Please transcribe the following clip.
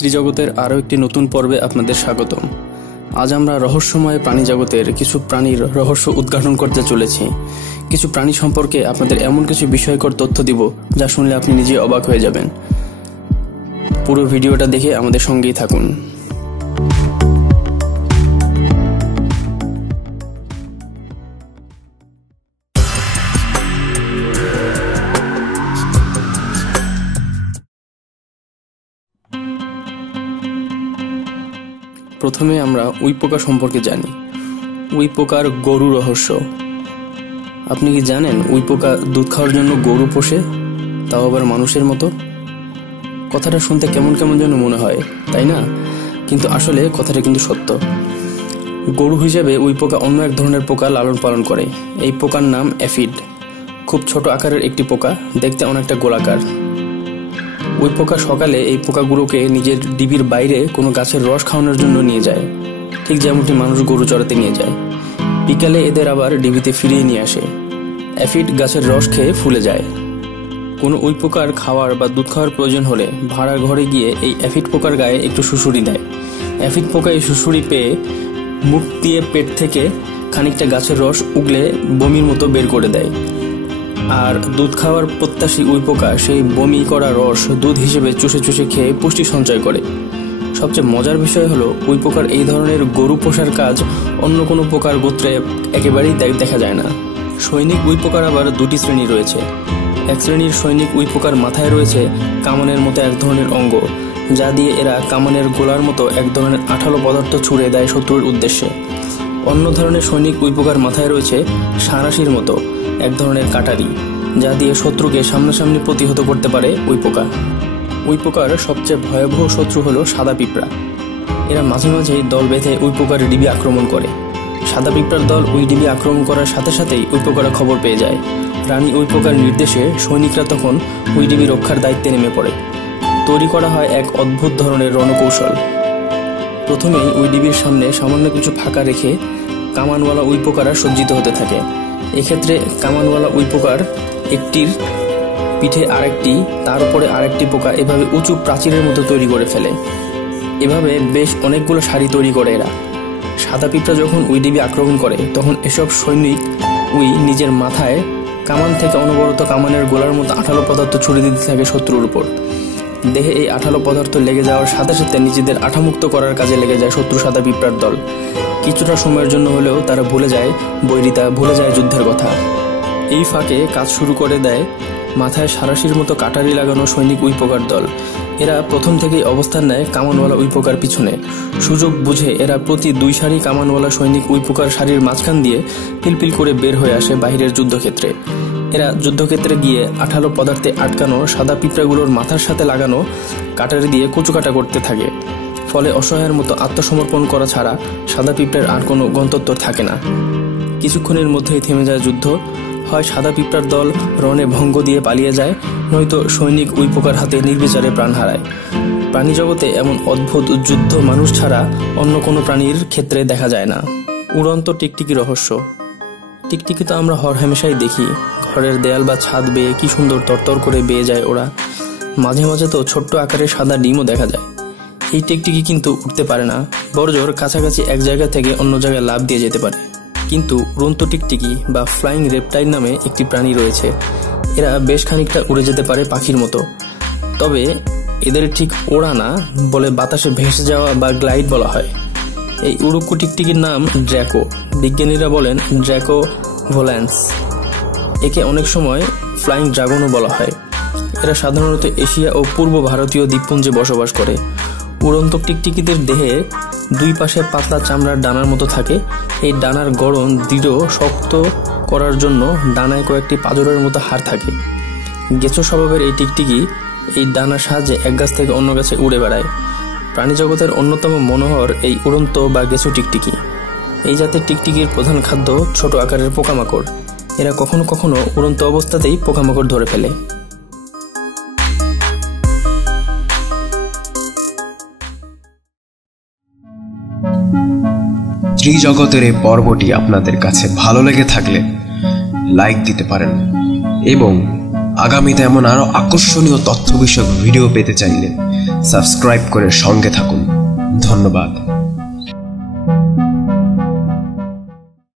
ত্রিজগতের আরও একটি নতুন পর্বে আপনাদের স্বাগতম। আজ আমরা রহস্যময় প্রাণী জগতের কিছু প্রাণীর রহস্য উদ্ঘাটন করতে চলেছি। কিছু প্রাণী সম্পর্কে আপনাদের এমন কিছু বিষয়কর তথ্য দিব যা শুনলে আপনি নিজে অবাক হয়ে যাবেন। পুরো ভিডিওটা দেখে আমাদের সঙ্গেই থাকুন। প্রথমে আমরা উইপোকা সম্পর্কে জানি। উইপোকার গরু রহস্য। আপনি কি জানেন উইপোকা দুধ খাওয়ার জন্য গরু পোষে, তাও আবার মানুষের মতো? কথাটা শুনতে কেমন কেমন যেন মনে হয়, তাই না? কিন্তু আসলে কথাটা কিন্তু সত্য। গরু হিসেবে উইপোকা অন্য এক ধরনের পোকা লালন পালন করে। এই পোকার নাম অ্যাফিড। খুব ছোট আকারের একটি পোকা, দেখতে অনেকটা গোলাকার। উইপোকা সকালে এই পোকাগুলোকে নিজের ডিবির বাইরে কোনো গাছের রস খাওয়ানোর জন্য নিয়ে যায়, ঠিক যেমনটি মানুষ গরু চড়াতে নিয়ে যায়। বিকালে এদের আবার ডিবিতে ফিরিয়ে নিয়ে আসে। অ্যাফিড গাছের রস খেয়ে ফুলে যায়। কোনো উইপোকার খাওয়ার বা দুধ খাওয়ার প্রয়োজন হলে ভাড়ার ঘরে গিয়ে এই অ্যাফিড পোকার গায়ে একটু সুড়সুড়ি দেয়। অ্যাফিড পোকা এই সুড়সুড়ি পেয়ে মুখ দিয়ে পেট থেকে খানিকটা গাছের রস উগলে বমির মতো বের করে দেয়। আর দুধ খাওয়ার প্রত্যাশী উইপোকা সেই বমি করা রস দুধ হিসেবে চুষে চুষে খেয়ে পুষ্টি সঞ্চয় করে। সবচেয়ে মজার বিষয় হলো উইপোকার এই ধরনের গরু পোষার কাজ অন্য কোনো পোকার গোত্রে একেবারেই দেখা যায় না। সৈনিক উইপোকার আবার দুটি শ্রেণী রয়েছে। এক শ্রেণীর সৈনিক উইপোকার মাথায় রয়েছে কামানের মতো এক ধরনের অঙ্গ, যা দিয়ে এরা কামানের গোলার মতো এক ধরনের আঠালো পদার্থ ছুড়ে দেয় শত্রুর উদ্দেশ্যে। অন্য ধরনের সৈনিক উইপোকার মাথায় রয়েছে সাঁড়াশির মতো এক ধরনের কাটারি, যা দিয়ে শত্রুকে সামনাসামনি প্রতিহত করতে পারে উইপোকা। উইপোকার সবচেয়ে ভয়াবহ শত্রু হলো সাদা পিঁপড়া। এরা মাঝে মাঝেই দল বেঁধে উইপোকার ডিবি আক্রমণ করে। সাদা পিঁপড়ার দল উই ডিবি আক্রমণ করার সাথে সাথেই উইপোকারা খবর পেয়ে যায়। রানী উইপোকার নির্দেশে সৈনিকরা তখন উই ডিবি রক্ষার দায়িত্বে নেমে পড়ে। তৈরি করা হয় এক অদ্ভুত ধরনের রণকৌশল। প্রথমেই উই ডিবির সামনে সামান্য কিছু ফাঁকা রেখে কামানওয়ালা উইপোকারা সজ্জিত হতে থাকে। এক্ষেত্রে কামানওয়ালা উইপোকার একটির পিঠে আরেকটি, তার উপরে আরেকটি পোকা এভাবে উঁচু প্রাচীরের মতো তৈরি করে ফেলে। এভাবে বেশ অনেকগুলো সারি তৈরি করে এরা। সাদা পিঁপড়া যখন উই ডিবি আক্রমণ করে তখন এসব সৈনিক উই নিজের মাথায় কামান থেকে অনবরত কামানের গোলার মতো আঠালো পদার্থ ছুড়ে দিতে থাকে শত্রুর উপর। দেহে এই আঠালো পদার্থ লেগে যাওয়ার সাথে সাথে নিজেদের আঠামুক্ত করার কাজে লেগে যায় শত্রু সাদা পিঁপড়ার দল। কিছুটা সময়ের জন্য হলেও তারা ভুলে যায় বৈরিতা, ভুলে যায় যুদ্ধের কথা। এই ফাঁকে কাজ শুরু করে দেয় মাথায় সাঁড়াশির মতো কাটারি লাগানো সৈনিক উইপোকার দল। এরা প্রথম থেকেই অবস্থান নেয় কামানওয়ালা উইপোকার পিছনে। সুযোগ বুঝে এরা প্রতি 2 সারি কামানওয়ালা সৈনিক উইপোকার সারির মাঝখান দিয়ে পিলপিল করে বের হয়ে আসে বাহিরের যুদ্ধক্ষেত্রে। এরা যুদ্ধক্ষেত্রে গিয়ে আঠালো পদার্থে আটকানো সাদা পিঁপড়াগুলোর মাথার সাথে লাগানো কাটারি দিয়ে কুচুকাটা করতে থাকে। ফলে অসহায়ের মতো আত্মসমর্পণ করা ছাড়া সাদা পিঁপড়ার আর কোনো গন্তব্য থাকে না। কিছুক্ষণের মধ্যেই থেমে যায় যুদ্ধ। হয় সাদা পিঁপড়ার দল রণে ভঙ্গ দিয়ে পালিয়ে যায়, নয়তো সৈনিক উইপোকার হাতে নির্বিচারে প্রাণ হারায়। প্রাণী জগতে এমন অদ্ভুত যুদ্ধ মানুষ ছাড়া অন্য কোনো প্রাণীর ক্ষেত্রে দেখা যায় না। উড়ন্ত টিকটিকি রহস্য। টিকটিকি তো আমরা হরহামেশাই দেখি। ঘরের দেয়াল বা ছাদ বেয়ে কি সুন্দর তরতর করে বেয়ে যায় ওরা। মাঝে মাঝে তো ছোট্ট আকারের সাদা ডিমও দেখা যায়। এই টিকটিকি কিন্তু উঠতে পারে না, বড়জোর কাছাকাছি এক জায়গা থেকে অন্য জায়গায় লাফ দিয়ে যেতে পারে। কিন্তু উড়ন্ত টিকটিকি বা ফ্লাইং রেপটাইল নামে একটি প্রাণী রয়েছে। এরা বেশ খানিকটা উড়ে যেতে পারে পাখির মতো। তবে এদের ঠিক ওড়া না, বলে বাতাসে ভেসে যাওয়া বা গ্লাইড বলা হয়। এই উড়ুক্কু টিকটিকির নাম ড্র্যাকো। বিজ্ঞানীরা বলেন ড্র্যাকো ভোল্যান্স। একে অনেক সময় ফ্লাইং ড্রাগনও বলা হয়। এরা সাধারণত এশিয়া ও পূর্ব ভারতীয় দ্বীপপুঞ্জে বসবাস করে। উড়ন্ত টিকটিকিদের দেহে 2 পাশে পাতলা চামড়ার ডানার মতো থাকে। এই ডানার গড়ন দৃঢ় শক্ত করার জন্য ডানায় কয়েকটি পাঁজরের মতো হাড় থাকে। গেছো স্বভাবের এই টিকটিকি এই ডানার সাহায্যে এক গাছ থেকে অন্য গাছে উড়ে বেড়ায়। প্রাণী জগতের অন্যতম মনোহর এই উড়ন্ত বা গেছো টিকটিকি। এই জাতের টিকটিকির প্রধান খাদ্য ছোট আকারের পোকামাকড়। এরা কখনো কখনো উড়ন্ত অবস্থাতেই পোকামাকড় ধরে ফেলে। ত্রিজগতের এই পর্বটি আপনাদের কাছে ভালো লেগে থাকলে লাইক দিতে পারেন এবং আগামীতে এমন আরো আকর্ষণীয় তথ্য বিষয়ক ভিডিও পেতে চাইলে সাবস্ক্রাইব করে সঙ্গে থাকুন। ধন্যবাদ।